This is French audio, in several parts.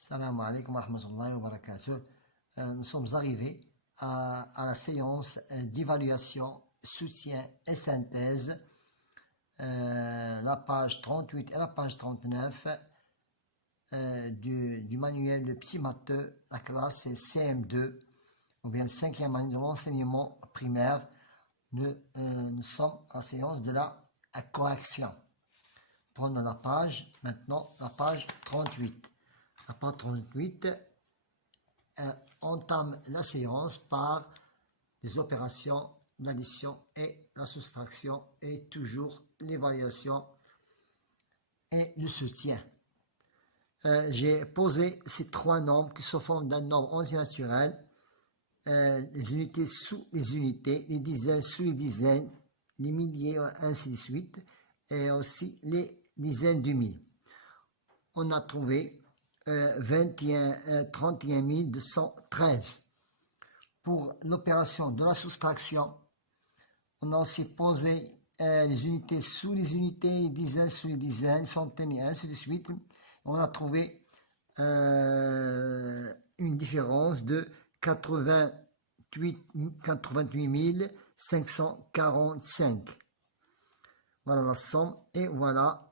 Salam alaikum wa rahmatullahi wa barakatuh. Nous sommes arrivés à la séance d'évaluation, soutien et synthèse, la page 38 et la page 39 du manuel de petit matheux, la classe c'est CM2 ou bien 5e année de l'enseignement primaire. Nous sommes à la séance de la correction. Prenons la page, maintenant la page 38. La page 38 entame la séance par les opérations d'addition et la soustraction et toujours l'évaluation et le soutien. J'ai posé ces trois nombres qui se font d'un nombre entier naturel, les unités sous les unités, les dizaines sous les dizaines, les milliers, ainsi de suite, et aussi les dizaines de mille. On a trouvé 31 213. Pour l'opération de la soustraction, on a aussi posé les unités sous les unités, les dizaines sous les dizaines, centaines et ainsi de suite. On a trouvé une différence de 88 545. Voilà la somme et voilà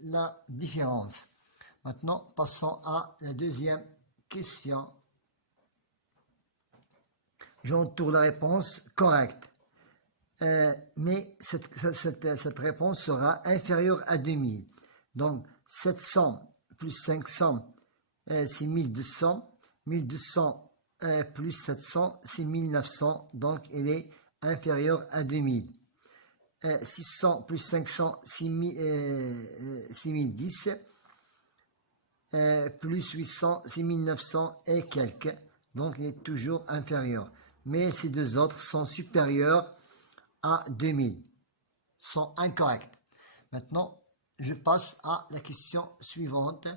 la différence. Maintenant, passons à la deuxième question. J'entoure la réponse correcte. Mais cette réponse sera inférieure à 2000. Donc, 700 plus 500, c'est 1200. 1200 plus 700, c'est 1900. Donc, elle est inférieure à 2000. 600 plus 500, c'est 1010. Plus 800, c'est 1900 et quelques. Donc, il est toujours inférieur. Mais ces deux autres sont supérieurs à 2000. Sont incorrects. Maintenant, je passe à la question suivante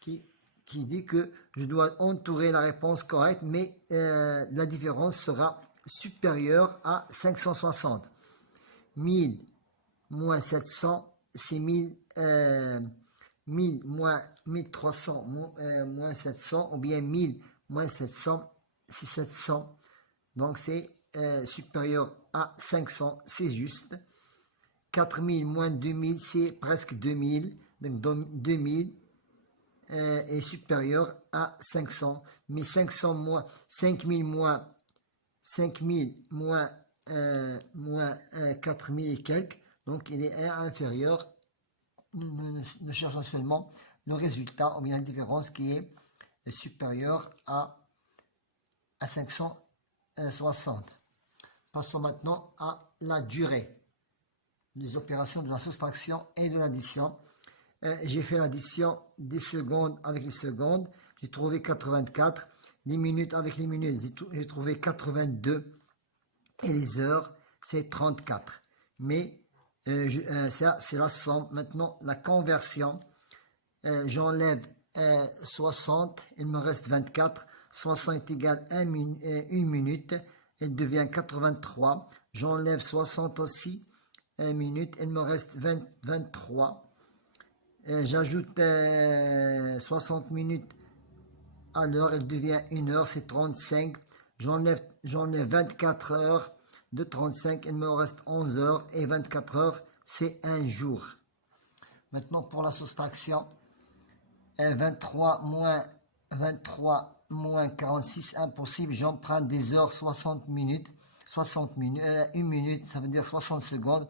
qui dit que je dois entourer la réponse correcte, mais la différence sera supérieure à 560. 1000 moins 700, c'est 1000 moins 1300 moins 700, ou bien 1000 moins 700, c'est 700. Donc, c'est supérieur à 500, c'est juste. 4000 moins 2000, c'est presque 2000. Donc, 2000 est supérieur à 500. Mais 500 moins 5000 moins 4000 et quelques. Donc, il est inférieur. Nous cherchons seulement le résultat ou bien la différence qui est supérieure à 560. Passons maintenant à la durée des opérations de la soustraction et de l'addition. J'ai fait l'addition des secondes avec les secondes. J'ai trouvé 84. Les minutes avec les minutes, j'ai trouvé 82. Et les heures, c'est 34. Mais ça, c'est la somme. Maintenant, la conversion, j'enlève 60, il me reste 24. 60 est égal à 1 minute, elle devient 83. J'enlève 60 aussi, 1 minute, il me reste 23. J'ajoute 60 minutes à l'heure, elle devient 1 heure, c'est 35. J'enlève 24 heures de 35, il me reste 11 heures et 24 heures, c'est un jour. Maintenant, pour la soustraction, 23 moins 46, impossible. J'emprunte des heures, 60 minutes, 1 minute, ça veut dire 60 secondes.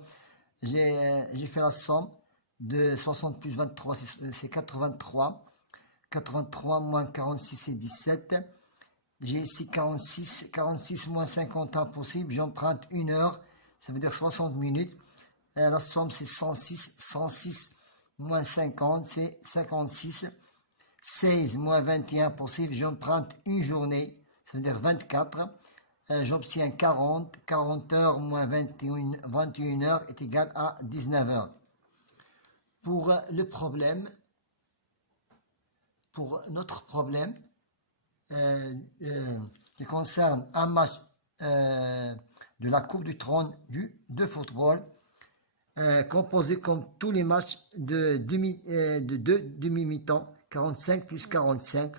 J'ai fait la somme de 60 plus 23, c'est 83. 83 moins 46, c'est 17. J'ai ici 46 moins 50, impossible. J'emprunte 1 heure, ça veut dire 60 minutes. La somme, c'est 106. 106 moins 50, c'est 56. 16 moins 21, possible. J'emprunte une journée, ça veut dire 24. J'obtiens 40. 40 heures moins 21 heures est égal à 19 heures. Pour notre problème, qui concerne un match de la Coupe du Trône de football, composé comme tous les matchs de demi-mi-temps, 45 plus 45.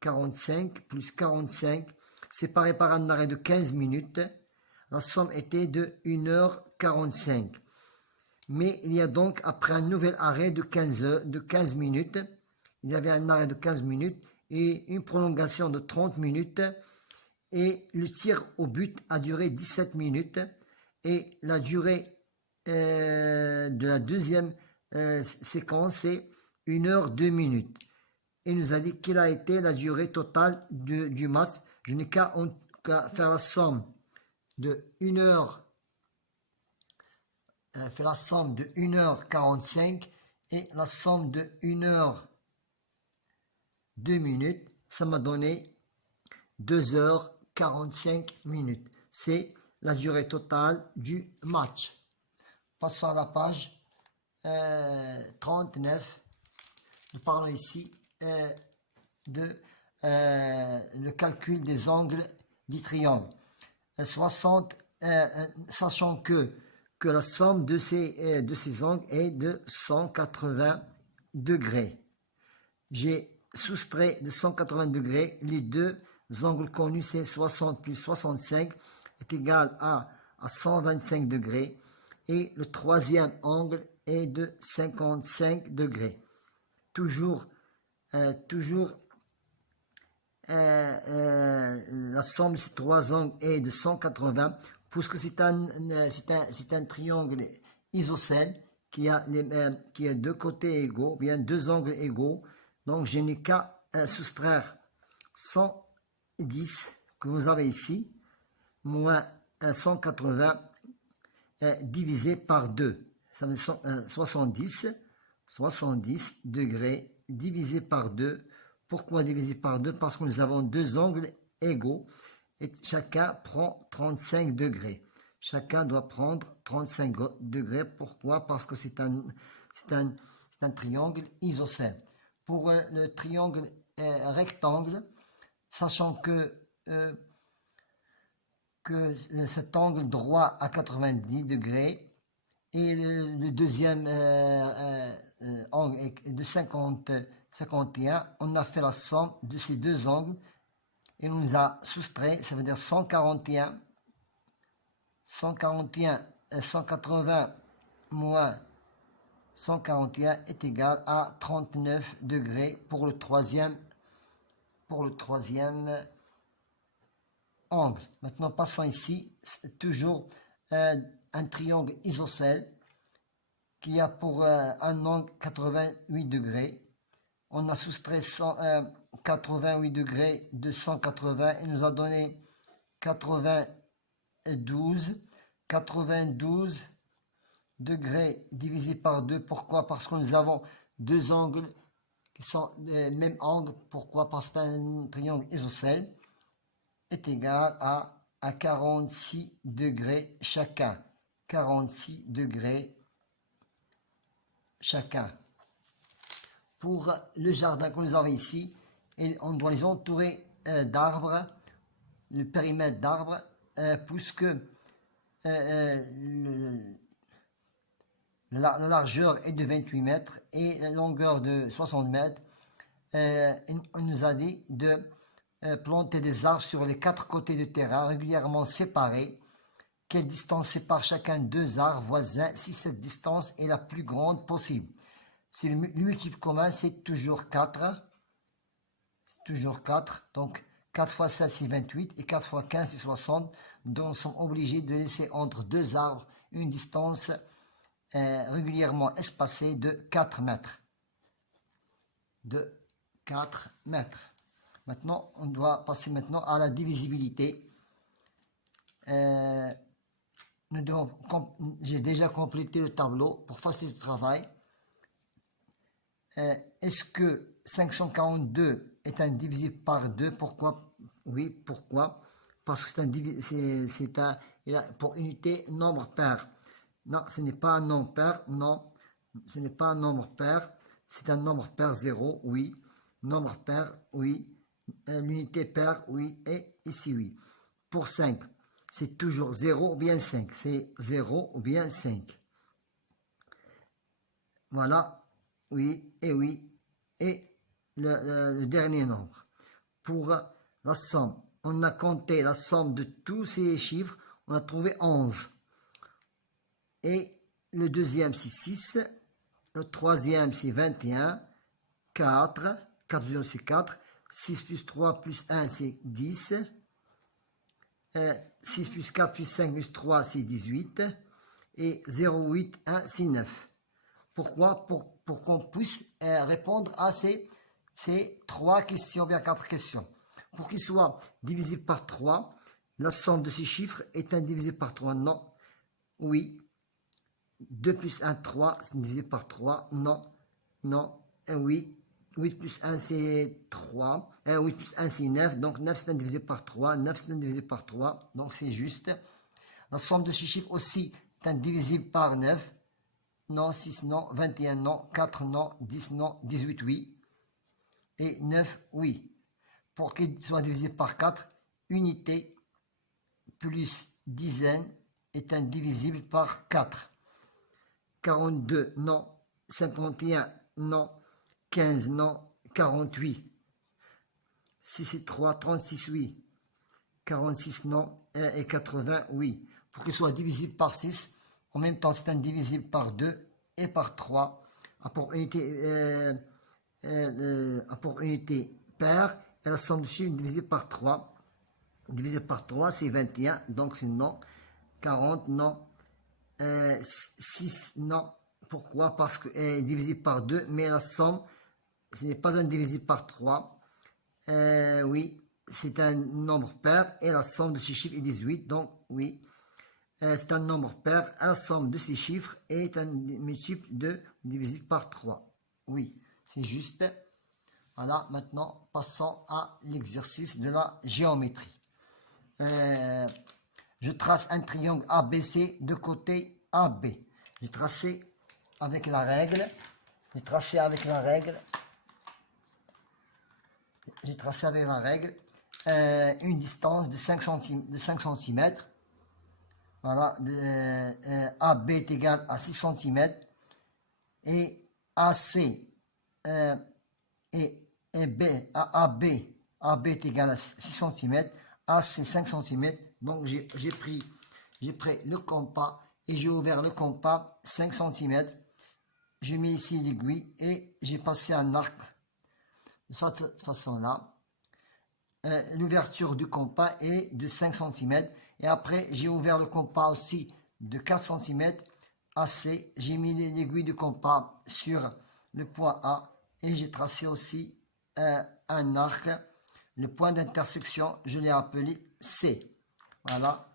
45 plus 45, séparé par un arrêt de 15 minutes. La somme était de 1h45. Mais il y a donc, après un nouvel arrêt de 15 minutes, il y avait un arrêt de 15 minutes et une prolongation de 30 minutes. Et le tir au but a duré 17 minutes. Et la durée de la deuxième séquence est 1h02 minutes. Il nous a dit quelle a été la durée totale du match. Je n'ai qu'à faire la somme de 1h, faire la somme de 1h45 et la somme de 1h02 minutes. Ça m'a donné 2h45 minutes. C'est la durée totale du match. Passons à la page 39. Nous parlons ici de le calcul des angles du triangle. 60, sachant que la somme de ces angles est de 180 degrés. J'ai soustrait de 180 degrés les deux angles connus, c'est 60 plus 65 est égal à 125 degrés. Et le troisième angle est de 55 degrés. Toujours la somme de ces trois angles est de 180, puisque c'est un triangle isocèle qui a deux côtés égaux, bien deux angles égaux. Donc je n'ai qu'à soustraire 110 que vous avez ici, moins 180 divisé par 2. Ça fait 70 degrés divisé par 2. Pourquoi divisé par 2? Parce que nous avons deux angles égaux et chacun prend 35 degrés. Chacun doit prendre 35 degrés. Pourquoi? Parce que c'est un triangle isocèle. Pour le triangle rectangle, sachant que cet angle droit à 90 degrés et le deuxième angle est de 51, on a fait la somme de ces deux angles et on nous a soustrait, ça veut dire 180 moins 141 est égal à 39 degrés pour le troisième angle. Maintenant, passons ici, toujours un triangle isocèle qui a pour un angle 88 degrés. On a soustrait 88 degrés de 180 et nous a donné 92 degrés divisé par 2. Pourquoi? Parce que nous avons deux angles qui sont le même angle. Pourquoi? Parce qu'un triangle isocèle est égal à 46 degrés chacun. 46 degrés chacun. Pour le jardin que nous avons ici, et on doit les entourer d'arbres, le périmètre d'arbres, puisque la largeur est de 28 mètres et la longueur de 60 mètres. On nous a dit de planter des arbres sur les quatre côtés du terrain, régulièrement séparés. Quelle distance sépare chacun deux arbres voisins si cette distance est la plus grande possible? Si le multiple commun, c'est toujours 4. C'est toujours 4. Donc, 4 fois 7, c'est 28. Et 4 fois 15, c'est 60. Donc, nous sommes obligés de laisser entre deux arbres une distance régulièrement espacée de 4 mètres. De 4 mètres. Maintenant, on doit passer maintenant à la divisibilité. J'ai déjà complété le tableau pour faciliter le travail. Est-ce que 542 est indivisible par 2? Pourquoi? Oui, pourquoi? Parce que c'est pour unité nombre pair. Non, ce n'est pas un nombre pair. Non, ce n'est pas un nombre pair. C'est un nombre pair 0, oui. Nombre pair, oui. L'unité pair, oui. Et ici, oui. Pour 5, c'est toujours 0 ou bien 5. C'est 0 ou bien 5. Voilà. Oui, et le dernier nombre. Pour la somme, on a compté la somme de tous ces chiffres, on a trouvé 11. Et le deuxième, c'est 6. Le troisième, c'est 21. 4. 4 plus 1, c'est 4. 6 plus 3 plus 1, c'est 10. 6 plus 4 plus 5 plus 3, c'est 18. Et 0, 8, 1, c'est 9. Pourquoi? Pour qu'on puisse répondre à ces 3 questions, bien 4 questions. Pour qu'il soit divisé par 3, la somme de ces chiffres est indivisée par 3. Non. Oui. 2 plus 1, 3, c'est divisé par 3. Non. Non. Oui. 8 plus 1, c'est 3. 8 plus 1, c'est 9. Donc 9, c'est divisé par 3. 9, c'est divisé par 3. Donc c'est juste. La somme de ces chiffres aussi est indivisible par 9. Non, 6, non, 21, non, 4, non, 10, non, 18, oui. Et 9, oui. Pour qu'il soit divisé par 4, unité plus dizaine est indivisible par 4. 42, non. 51, non. 15, non. 48. 6 et 3, 36, oui. 46, non. 1 et 80, oui. Pour qu'il soit divisible par 6, en même temps, c'est indivisible par 2 et par 3. Apport unité paire. Et la somme de chiffres divisée par 3. Divisé par 3, c'est 21. Donc, c'est non. 40, non. 6, non. Pourquoi? Parce que est divisé par 2, mais la somme, ce n'est pas indivisible par 3. Oui, c'est un nombre pair et la somme de ces chiffres est 18. Donc, oui, c'est un nombre pair. La somme de ces chiffres est un multiple de divisible par 3. Oui, c'est juste. Voilà, maintenant, passons à l'exercice de la géométrie. Je trace un triangle ABC de côté AB. J'ai tracé avec la règle. J'ai tracé avec la règle. J'ai tracé avec la règle une distance de 5 cm. Voilà, AB est égal à 6 cm. Et AC et B, AB est égal à 6 cm. AC 5 cm. Donc j'ai pris le compas et j'ai ouvert le compas 5 cm. Je mets ici l'aiguille et j'ai passé un arc de cette façon-là. L'ouverture du compas est de 5 cm. Et après, j'ai ouvert le compas aussi de 4 cm. AC, j'ai mis l'aiguille du compas sur le point A et j'ai tracé aussi un arc. Le point d'intersection, je l'ai appelé C. Voilà,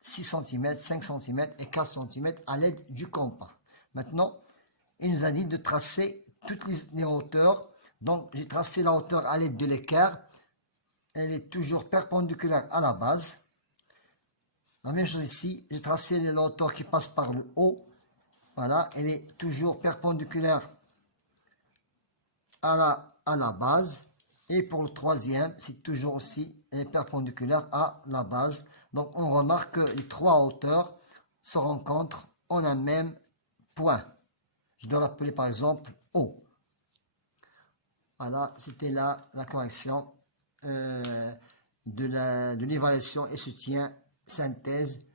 6 cm, 5 cm et 4 cm à l'aide du compas. Maintenant, il nous a dit de tracer toutes les hauteurs. Donc, j'ai tracé la hauteur à l'aide de l'équerre. Elle est toujours perpendiculaire à la base. La même chose ici, j'ai tracé la hauteur qui passe par le haut. Voilà, elle est toujours perpendiculaire à la base. Et pour le troisième, c'est toujours aussi perpendiculaire à la base. Donc, on remarque que les trois hauteurs se rencontrent en un même point. Je dois l'appeler par exemple O. Voilà, c'était là la correction de l'évaluation et soutien synthèse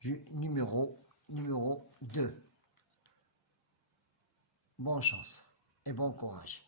du numéro 2. Bonne chance et bon courage.